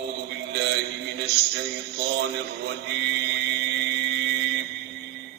أعوذ بالله من الشيطان الرجيم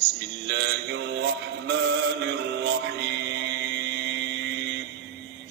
بسم الله الرحمن الرحيم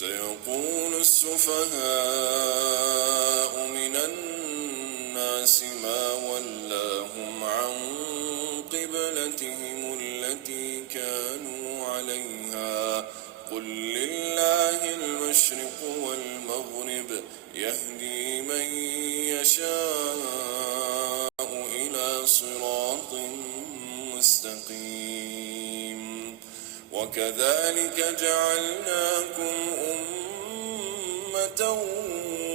سيقول السفهاء من الناس ما ولاهم عن قبلتهم التي كانوا عليها قل لله المشرق والمغرب يهدي من يشاء إلى صراط مستقيم وكذلك جعلناكم أمة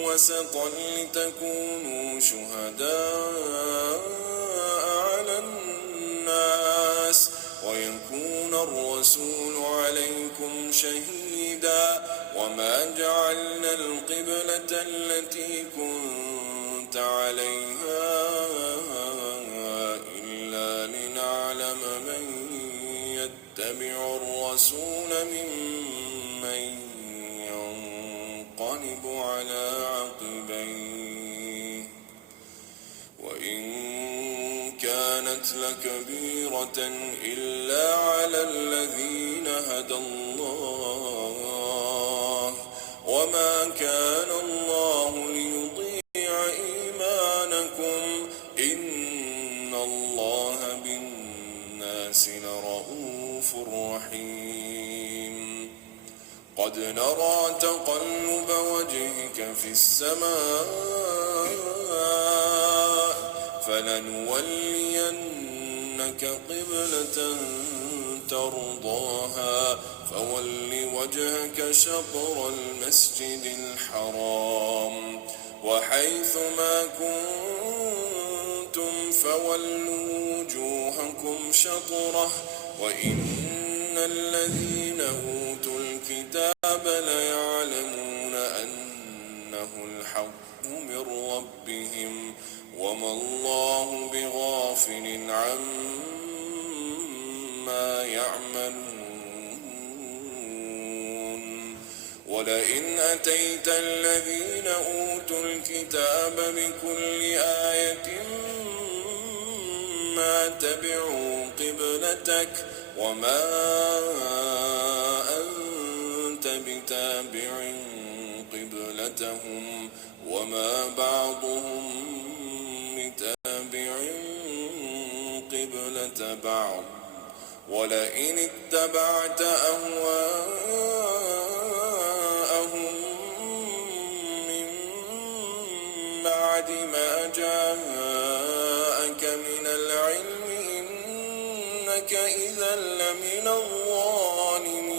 وسطا لتكونوا شهداء على الناس ويكون الرسول عليكم شهيدا وما جعلنا القبلة التي كنت عليها إلا لنعلم من يتبع الرسول ممن ينقلب على عقبيه وإن كانت لكبيرة إلا على الذين هدى الله وما كان الله ليضيع إيمانكم إن الله بالناس لرؤوف رحيم قد نرى تقلب وجهك في السماء فلنولينك قبلة ترضاها فول وجهك شطر المسجد الحرام وحيث ما كنتم فولوا وجوهكم شطره وإن الذين أوتوا الكتاب ليعلمون أنه الحق من ربهم وما الله بغافل عما يعملون ولئن أتيت الذين أوتوا الكتاب بكل آية ما تبعوا قبلتك وما أنت بتابع قبلتهم وما بعضهم بتابع قبلة بعض ولئن اتبعت أهواءهم من بعد ما جاءك من العلم إنك إذا لمن الظالمين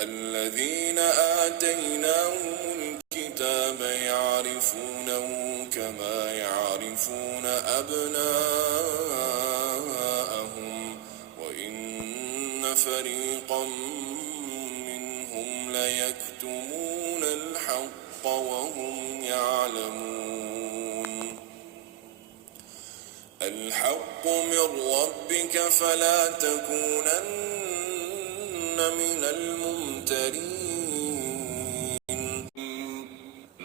الذين آتيناهم الكتاب يعرفونه كما يعرفون أبناءهم وإن فريقا منهم ليكتمون الحق وهم يعلمون الحق من ربك فلا تكونن من الممترين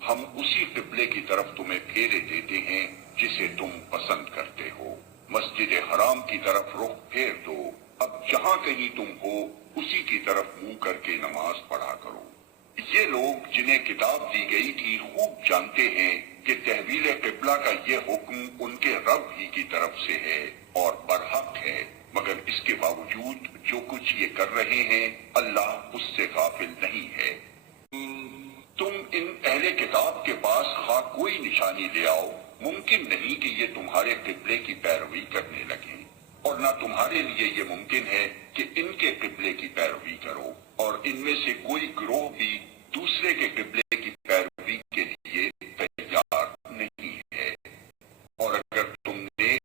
ہم اسی قبلے کی طرف تمہیں پھیرے دیتے ہیں جسے تم پسند کرتے ہو. مسجد حرام کی طرف رخ پھیر دو. اب جہاں کہیں تم ہو اسی کی طرف منہ کر کے نماز پڑھا کرو. یہ لوگ جنہیں کتاب دی گئی تھی خوب جانتے ہیں کہ تحویل قبلہ کا یہ حکم ان کے رب ہی کی طرف سے ہے اور برحق ہے، مگر اس کے باوجود جو کچھ یہ کر رہے ہیں اللہ اس سے غافل نہیں ہے. تم ان اہل کتاب کے پاس خواہ کوئی نشانی لے آؤ، ممکن نہیں کہ یہ تمہارے قبلے کی پیروی کرنے لگیں، اور نہ تمہارے لیے یہ ممکن ہے کہ ان کے قبلے کی پیروی کرو، اور ان میں سے کوئی گروہ بھی دوسرے کے قبلے